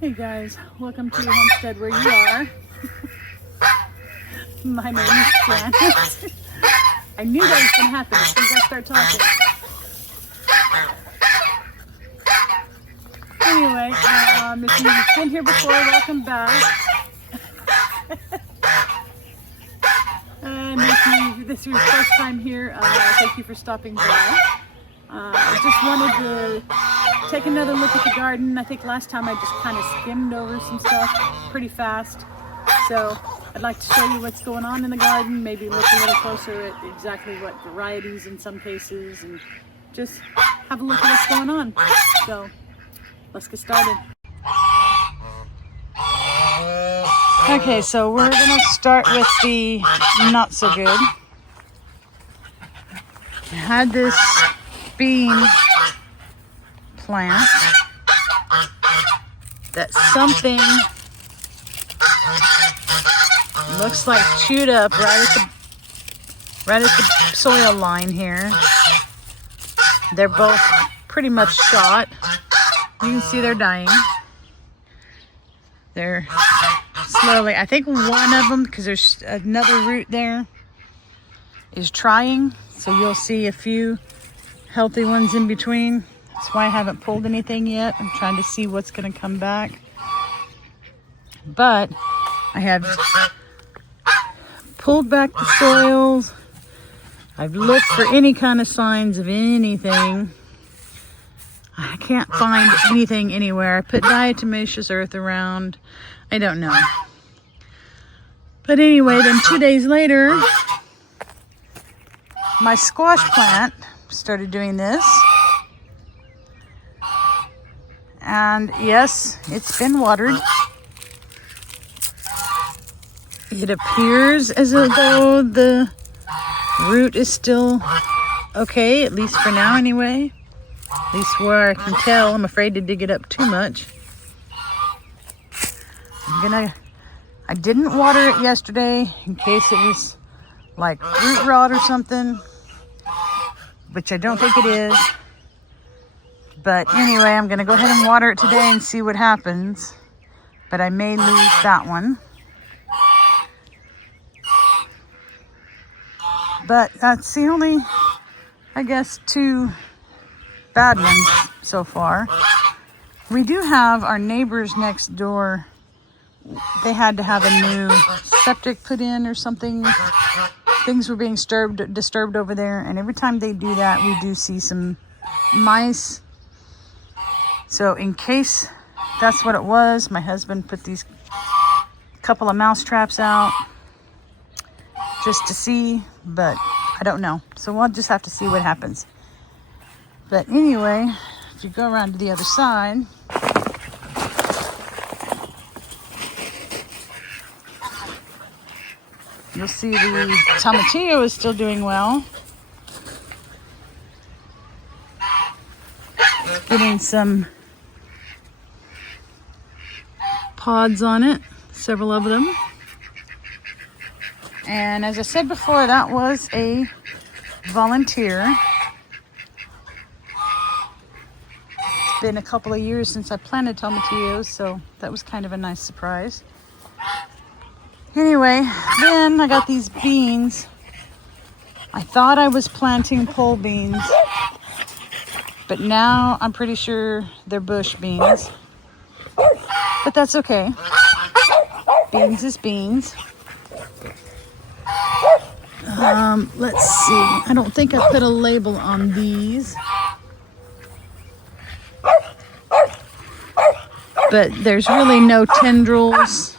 Hey guys, welcome to Homestead where you are. My name is Janet. I knew that was going to happen as soon as I start talking. Anyway, if you've been here before, welcome back. And if this is your first time here, thank you for stopping by. I just wanted to take another look at the garden. I think last time I just kind of skimmed over some stuff pretty fast. So I'd like to show you what's going on in the garden, maybe look a little closer at exactly what varieties in some cases, and just have a look at what's going on. So let's get started. Okay, so we're going to start with the not so good. I had this bean plant that something looks like chewed up right at the soil line here. They're both pretty much shot. You can see they're dying. They're slowly, I think one of them, because there's another root there, is trying. So you'll see a few healthy ones in between. That's why I haven't pulled anything yet. I'm trying to see what's going to come back. But I have pulled back the soils. I've looked for any kind of signs of anything. I can't find anything anywhere. I put diatomaceous earth around. I don't know. But anyway, then 2 days later, my squash plant started doing this. And yes, it's been watered. It appears as though the root is still okay, at least for now anyway. At least where I can tell. I'm afraid to dig it up too much. I didn't water it yesterday in case it was like root rot or something, which I don't think it is. But anyway, I'm going to go ahead and water it today and see what happens. But I may lose that one. But that's the only, I guess, two bad ones so far. We do have our neighbors next door. They had to have a new septic put in or something. Things were being disturbed over there. And every time they do that, we do see some mice. So in case that's what it was, my husband put these couple of mouse traps out just to see, but I don't know. So we'll just have to see what happens. But anyway, if you go around to the other side, you'll see the tomatillo is still doing well. It's getting some pods on it, several of them. And as I said before, that was a volunteer. It's been a couple of years since I planted tomatillos, so that was kind of a nice surprise. Anyway, then I got these beans. I thought I was planting pole beans, but now I'm pretty sure they're bush beans. But that's okay. Beans is beans. Let's see. I don't think I put a label on these. But there's really no tendrils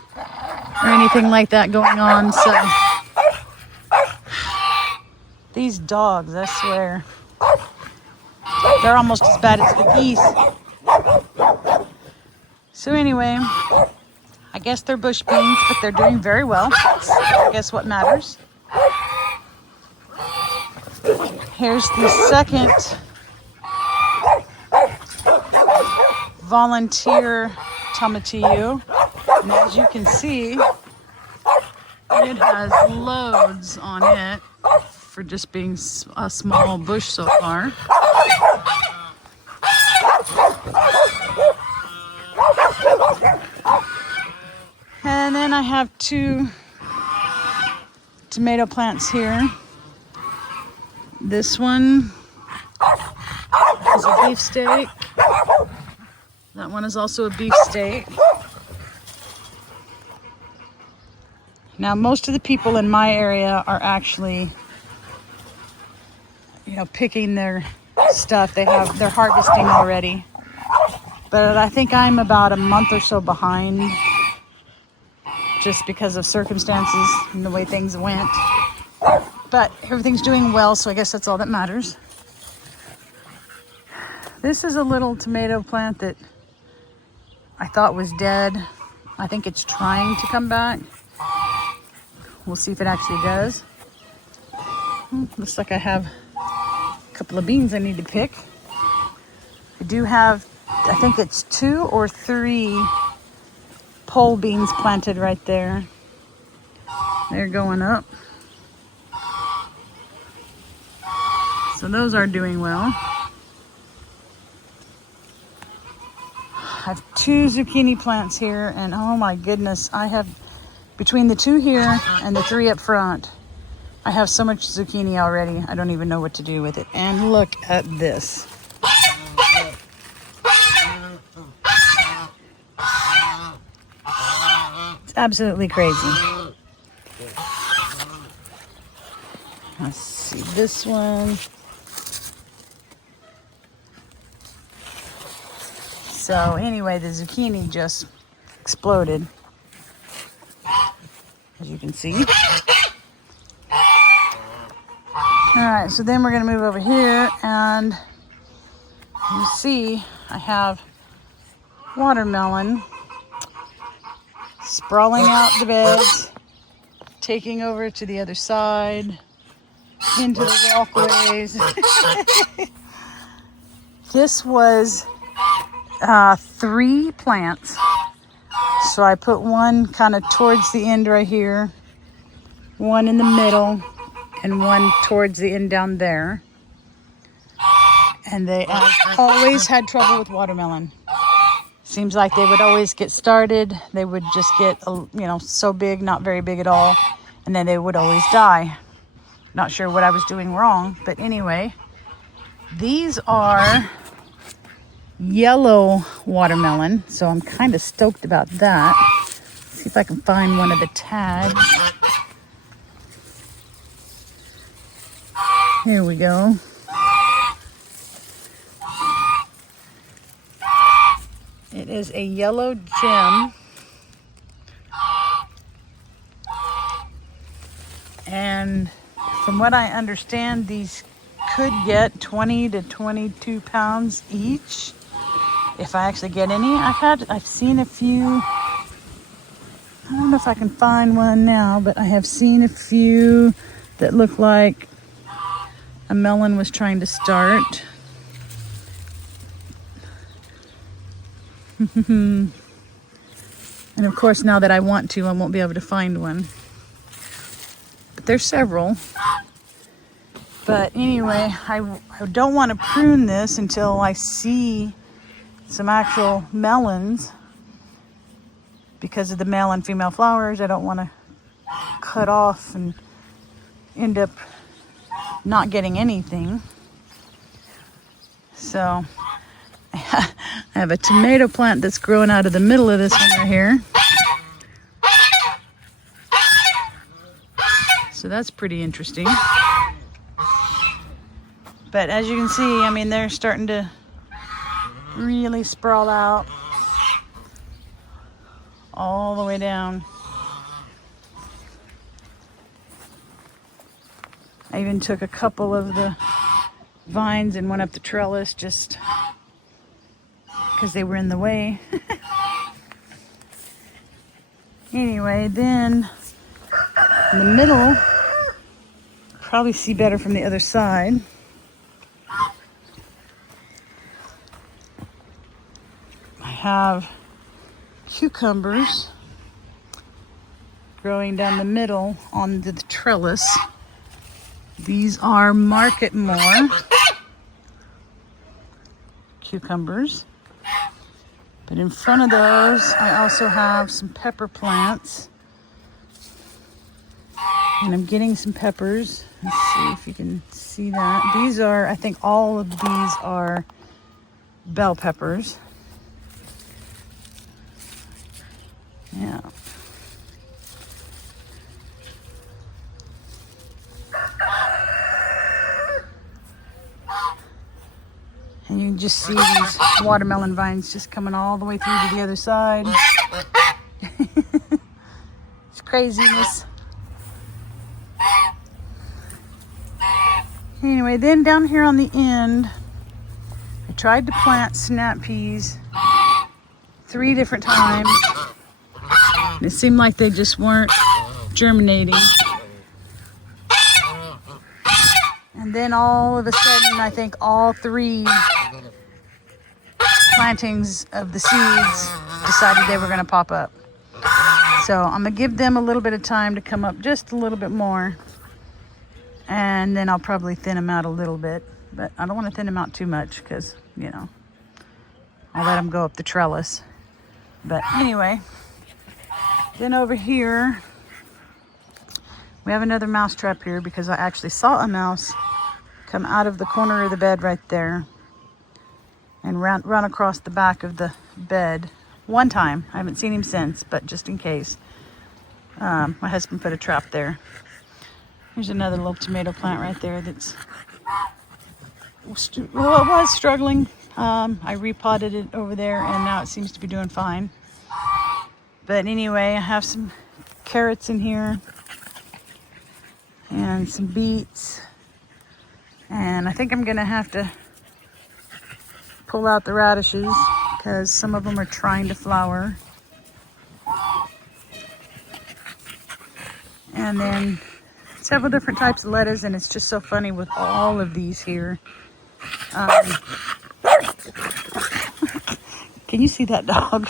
or anything like that going on, so these dogs, I swear, they're almost as bad as the geese. So anyway, I guess they're bush beans, but they're doing very well. That's, I guess, what matters. Here's the second volunteer tomatillo. And as you can see, it has loads on it for just being a small bush so far. And then I have 2 tomato plants here. This one is a beefsteak. That one is also a beefsteak. Now, most of the people in my area are actually, picking their stuff. They're harvesting already. But I think I'm about a month or so behind, just because of circumstances and the way things went. But everything's doing well, so I guess that's all that matters. This is a little tomato plant that I thought was dead. I think it's trying to come back. We'll see if it actually does. Looks like I have a couple of beans I need to pick. I do have, I think it's 2 or 3 pole beans planted right there. They're going up. So those are doing well. I have 2 zucchini plants here, and oh my goodness, I have, between the 2 here and the 3 up front, I have so much zucchini already. I don't even know what to do with it. And look at this. It's absolutely crazy. Let's see this one. So anyway, the zucchini just exploded, as you can see. All right, so then we're gonna move over here, and you see I have watermelon sprawling out the beds, taking over to the other side, into the walkways. This was 3 plants. So I put one kind of towards the end right here, one in the middle, and one towards the end down there. And they always had trouble with watermelon. Seems like they would always get started. They would just get, so big, not very big at all. And then they would always die. Not sure what I was doing wrong. But anyway, these are yellow watermelon. So I'm kind of stoked about that. See if I can find one of the tags. Here we go. It is a yellow gem. And from what I understand, these could get 20 to 22 pounds each, if I actually get any. I've seen a few. I don't know if I can find one now, but I have seen a few that look like a melon was trying to start. And of course, now that I want to, I won't be able to find one. But there's several. But anyway, I don't want to prune this until I see some actual melons. Because of the male and female flowers, I don't want to cut off and end up not getting anything. So I have a tomato plant that's growing out of the middle of this one right here. So that's pretty interesting. But as you can see, I mean, they're starting to really sprawl out all the way down. I even took a couple of the vines and went up the trellis just because they were in the way. Anyway, then in the middle, probably see better from the other side. I have cucumbers growing down the middle on the trellis. These are Marketmore cucumbers. But in front of those, I also have some pepper plants. And I'm getting some peppers. Let's see if you can see that. These are, I think all of these are bell peppers. Yeah. And you can just see these watermelon vines just coming all the way through to the other side. It's craziness. Anyway, then down here on the end, I tried to plant snap peas 3 different times. And it seemed like they just weren't germinating. And then all of a sudden, I think all 3 plantings of the seeds decided they were going to pop up. So I'm going to give them a little bit of time to come up just a little bit more. And then I'll probably thin them out a little bit. But I don't want to thin them out too much because, you know, I'll let them go up the trellis. But anyway, then over here, we have another mouse trap here because I actually saw a mouse come out of the corner of the bed right there and run across the back of the bed one time. I haven't seen him since, but just in case. My husband put a trap there. There's another little tomato plant right there that's, well, it was struggling. I repotted it over there and now it seems to be doing fine. But anyway, I have some carrots in here and some beets. And I think I'm gonna have to pull out the radishes because some of them are trying to flower. And then several different types of lettuce, and it's just so funny with all of these here. Can you see that dog?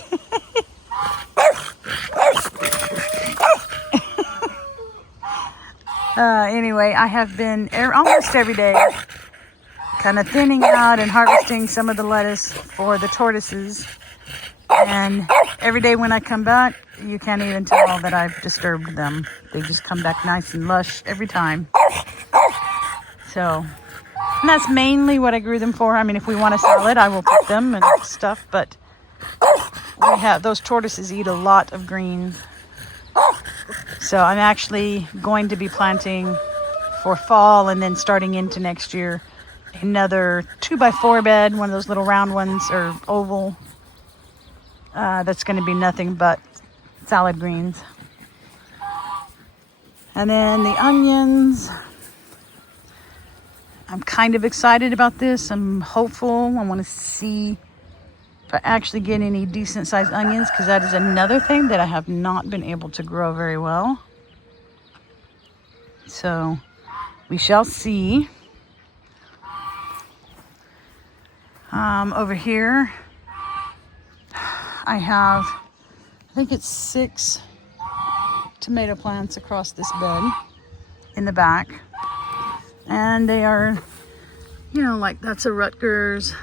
Anyway, I have been almost every day kind of thinning out and harvesting some of the lettuce for the tortoises. And every day when I come back, you can't even tell that I've disturbed them. They just come back nice and lush every time. So, and that's mainly what I grew them for. I mean, if we want to sell it, I will pick them and stuff. But those tortoises eat a lot of greens. So I'm actually going to be planting for fall and then starting into next year another 2x4 bed, one of those little round ones or oval. That's going to be nothing but salad greens. And then the onions. I'm kind of excited about this. I'm hopeful. I want to see if I actually get any decent sized onions because that is another thing that I have not been able to grow very well. So we shall see. Over here, I have, I think it's 6 tomato plants across this bed in the back. And they are, you know, like that's a Rutgers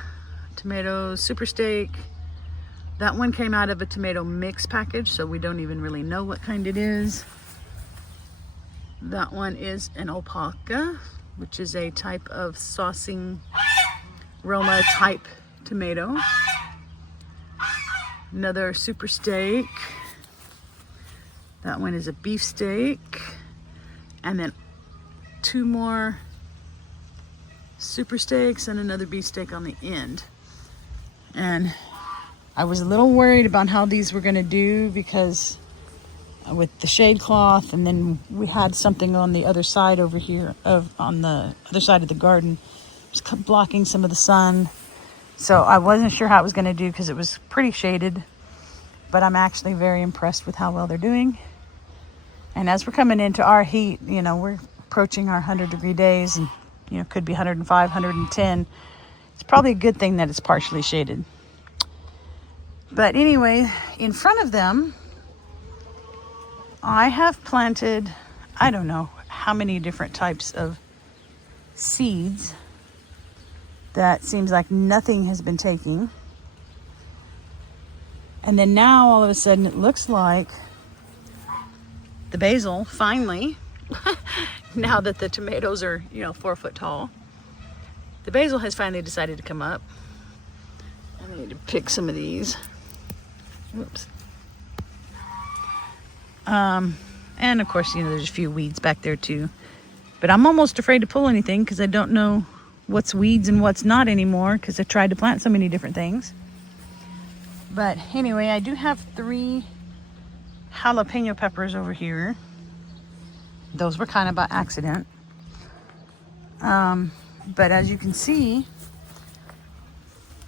tomato super steak. That one came out of a tomato mix package, so we don't even really know what kind it is. That one is an Opalka, which is a type of saucing Roma type tomato. Another super steak. That one is a beef steak. And then 2 more super steaks and another beef steak on the end. And I was a little worried about how these were going to do because with the shade cloth, and then we had something on the other side over here on the other side of the garden just blocking some of the sun. So I wasn't sure how it was going to do because it was pretty shaded, but I'm actually very impressed with how well they're doing. And as we're coming into our heat, you know, we're approaching our 100-degree days, and you know, could be 105, 110. It's probably a good thing that it's partially shaded. But anyway, in front of them, I have planted, I don't know how many different types of seeds that seems like nothing has been taking. And then now all of a sudden it looks like the basil finally, now that the tomatoes are, 4 foot tall, the basil has finally decided to come up. I need to pick some of these. Whoops. And of course, there's a few weeds back there too. But I'm almost afraid to pull anything because I don't know what's weeds and what's not anymore because I tried to plant so many different things. But anyway, I do have 3 jalapeno peppers over here. Those were kind of by accident. But as you can see,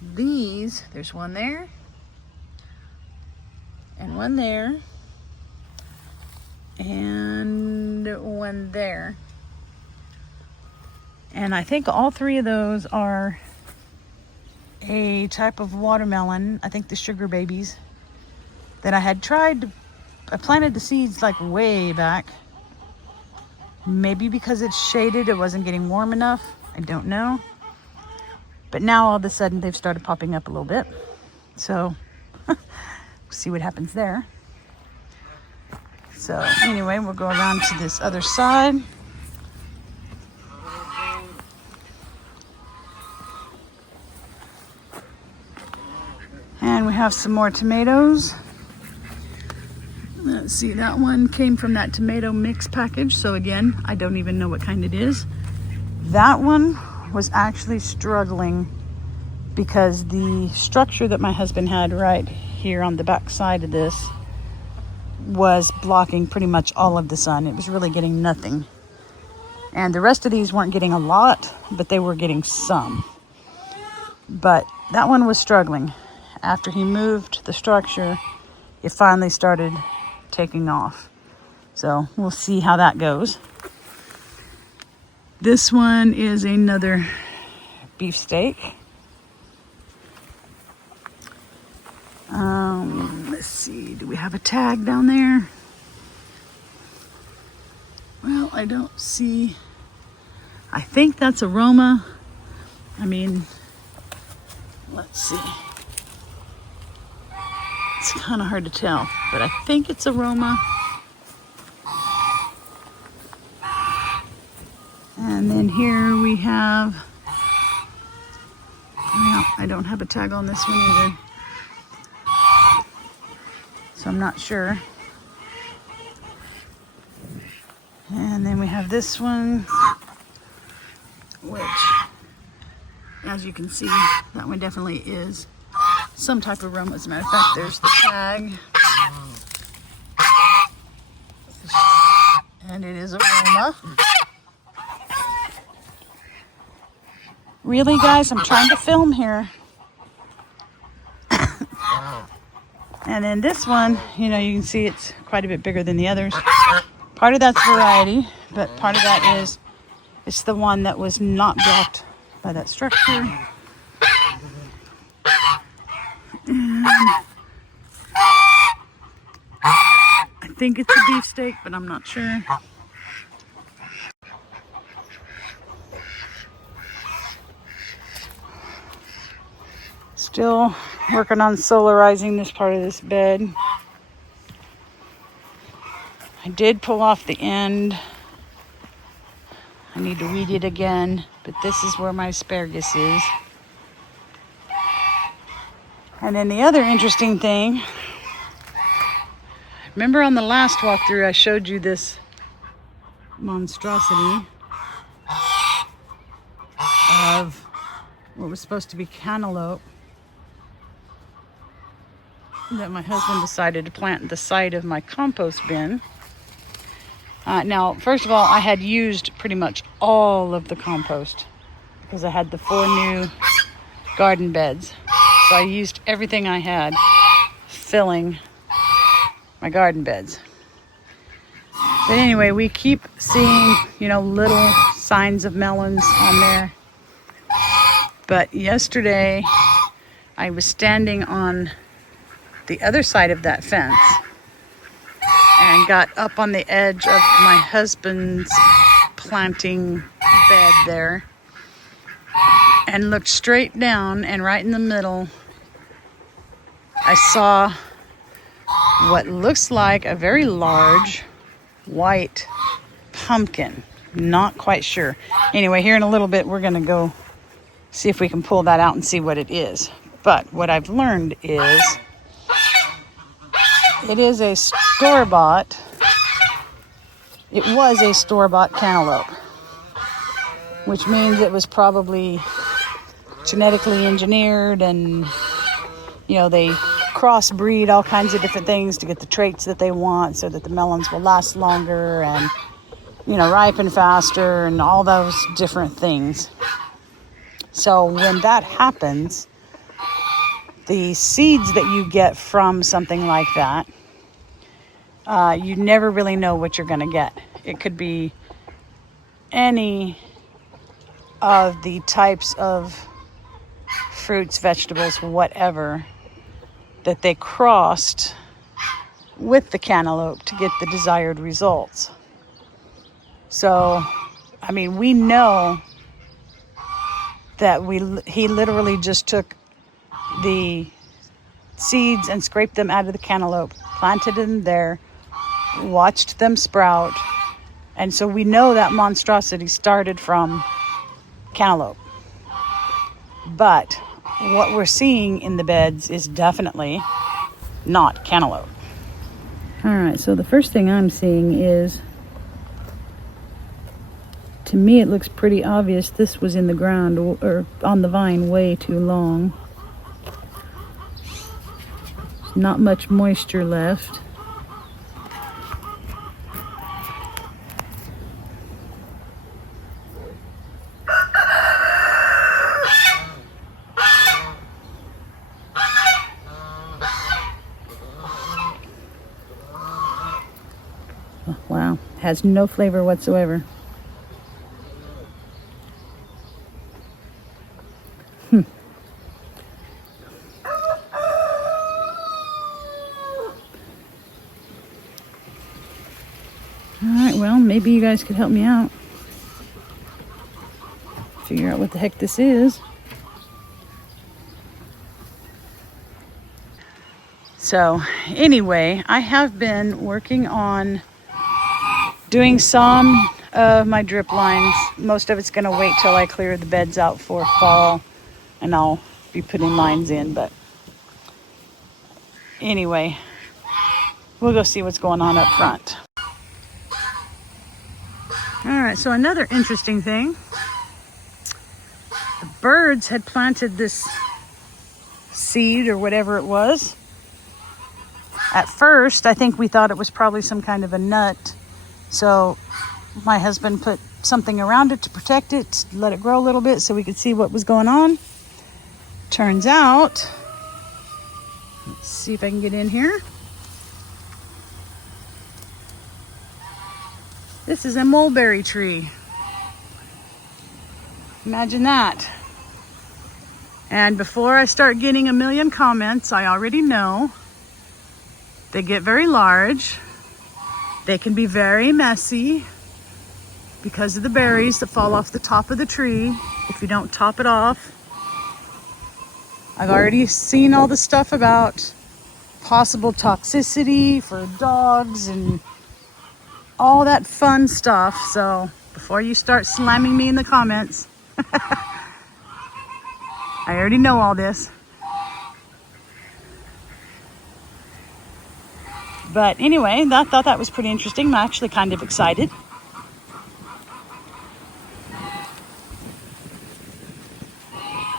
there's one there and one there and one there. And I think all 3 of those are a type of watermelon. I think the sugar babies that I had tried. I planted the seeds like way back. Maybe because it's shaded, it wasn't getting warm enough. I don't know. But now all of a sudden they've started popping up a little bit. So we'll see what happens there. So anyway, we'll go around to this other side. And we have some more tomatoes. Let's see, that one came from that tomato mix package. So again, I don't even know what kind it is. That one was actually struggling because the structure that my husband had right here on the back side of this was blocking pretty much all of the sun. It was really getting nothing. And the rest of these weren't getting a lot, but they were getting some. But that one was struggling. After he moved the structure, it finally started taking off. So we'll see how that goes. This one is another beefsteak. Let's see, do we have a tag down there? Well, I don't see. I think that's aroma. Let's see. It's kind of hard to tell, but I think it's aroma. And then here we have, well, I don't have a tag on this one either, so I'm not sure. And then we have this one, which, as you can see, that one definitely is some type of aroma. As a matter of fact, there's the tag. And it is aroma. Really, guys? I'm trying to film here. And then this one, you can see it's quite a bit bigger than the others. Part of that's variety, but part of that is it's the one that was not blocked by that structure. And I think it's a beefsteak, but I'm not sure. Still working on solarizing this part of this bed. I did pull off the end. I need to weed it again, but this is where my asparagus is. And then the other interesting thing, remember on the last walkthrough I showed you this monstrosity of what was supposed to be cantaloupe that my husband decided to plant at the side of my compost bin. Now, first of all, I had used pretty much all of the compost because I had the 4 new garden beds. So I used everything I had filling my garden beds. But anyway, we keep seeing, little signs of melons on there. But yesterday, I was standing on the other side of that fence and got up on the edge of my husband's planting bed there and looked straight down, and right in the middle I saw what looks like a very large white pumpkin. Not quite sure. Anyway, here in a little bit, we're going to go see if we can pull that out and see what it is. But what I've learned is it is a store-bought, it was a store-bought cantaloupe, which means it was probably genetically engineered, and you know, they crossbreed all kinds of different things to get the traits that they want so that the melons will last longer and, you know, ripen faster and all those different things. So when that happens, the seeds that you get from something like that, you never really know what you're going to get. It could be any of the types of fruits, vegetables, whatever, that they crossed with the cantaloupe to get the desired results. So, I mean, we know that he literally just took the seeds and scraped them out of the cantaloupe, planted them there, watched them sprout, and so we know that monstrosity started from cantaloupe. But what we're seeing in the beds is definitely not cantaloupe. All right, so the first thing I'm seeing is, to me it looks pretty obvious this was in the ground or on the vine way too long. There's not much moisture left. Wow, has no flavor whatsoever. Alright, well, maybe you guys could help me out. Figure out what the heck this is. So, anyway, I have been working on doing some of my drip lines. Most of it's going to wait till I clear the beds out for fall, and I'll be putting lines in. But anyway, we'll go see what's going on up front. Alright, so another interesting thing. The birds had planted this seed or whatever it was. At first, I think we thought it was probably some kind of a nut. So my husband put something around it to protect it, let it grow a little bit so we could see what was going on. Turns out, let's see if I can get in here. This is a mulberry tree. Imagine that. And before I start getting a million comments, I already know they get very large. They can be very messy because of the berries that fall off the top of the tree if you don't top it off. I've already seen all the stuff about possible toxicity for dogs and all that fun stuff. So before you start slamming me in the comments, I already know all this. But anyway, I thought that was pretty interesting. I'm actually kind of excited.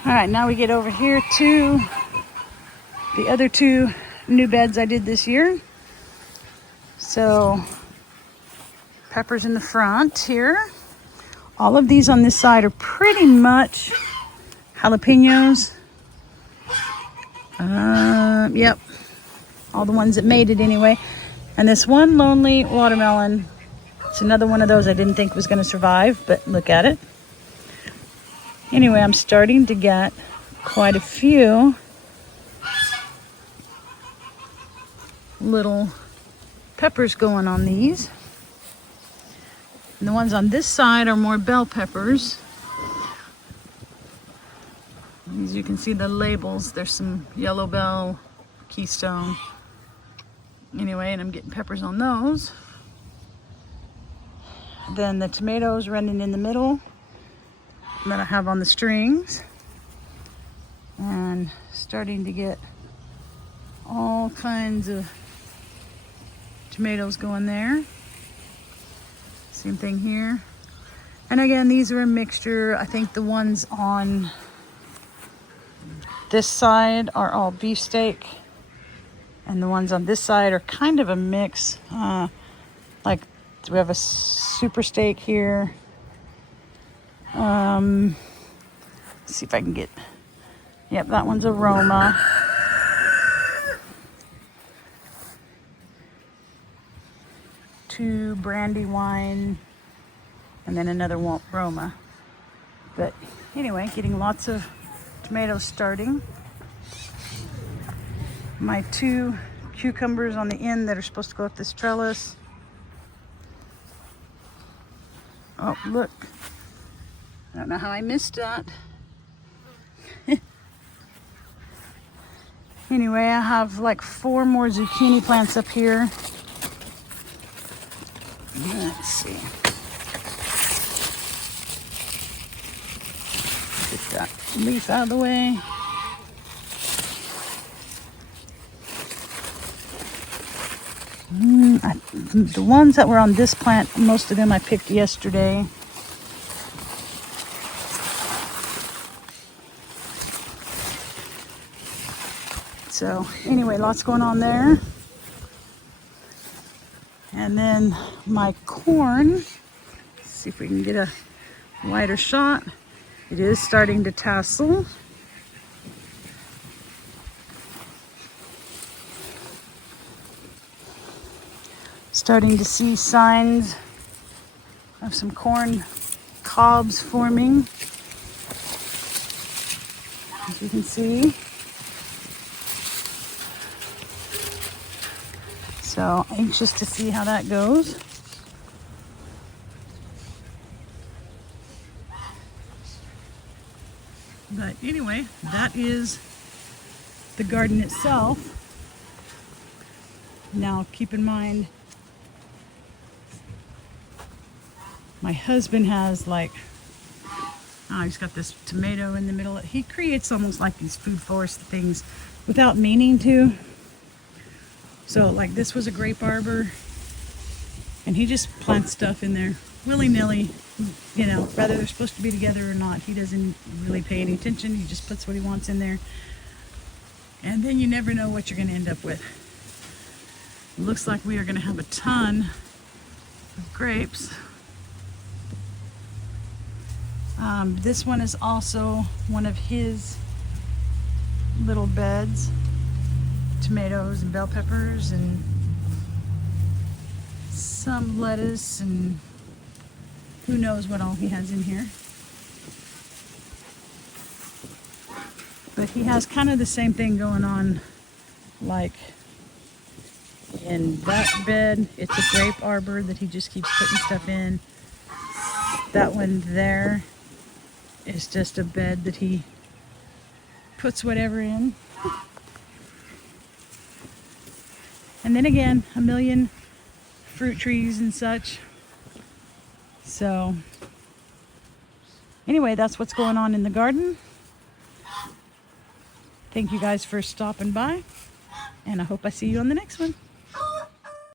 All right, now we get over here to the other two new beds I did this year. So peppers in the front here. All of these on this side are pretty much jalapenos. Yep. All the ones that made it anyway. And this one lonely watermelon, it's another one of those I didn't think was going to survive, but look at it. Anyway, I'm starting to get quite a few little peppers going on these. And the ones on this side are more bell peppers. As you can see the labels, there's some yellow bell, keystone. Anyway, and I'm getting peppers on those. Then the tomatoes running in the middle that I have on the strings. And starting to get all kinds of tomatoes going there. Same thing here. And again, these are a mixture. I think the ones on this side are all beefsteak, and the ones on this side are kind of a mix. Like we have a super steak here. Let's see if I can get, yep, that one's a Roma. Two brandy wine, and then another Roma. But anyway, getting lots of tomatoes starting. My 2 cucumbers on the end that are supposed to go up this trellis. Oh, look. I don't know how I missed that. Anyway, I have like 4 more zucchini plants up here. Let's see. Get that leaf out of the way. The ones that were on this plant, most of them I picked yesterday. So anyway, lots going on there. And then my corn, let's see if we can get a wider shot. It is starting to tassel. Starting to see signs of some corn cobs forming, as you can see. So anxious to see how that goes. But anyway, that is the garden itself. Now keep in mind, my husband has like, oh, he's got this tomato in the middle. He creates almost like these food forest things without meaning to. So like this was a grape arbor, and he just plants stuff in there willy-nilly, you know, whether they're supposed to be together or not. He doesn't really pay any attention. He just puts what he wants in there. And then you never know what you're going to end up with. It looks like we are going to have a ton of grapes. This one is also one of his little beds. Tomatoes and bell peppers and some lettuce and who knows what all he has in here. But he has kind of the same thing going on like in that bed. It's a grape arbor that he just keeps putting stuff in. That one there is just a bed that he puts whatever in. And then again, a million fruit trees and such. So anyway, that's what's going on in the garden. Thank you guys for stopping by, and I hope I see you on the next one.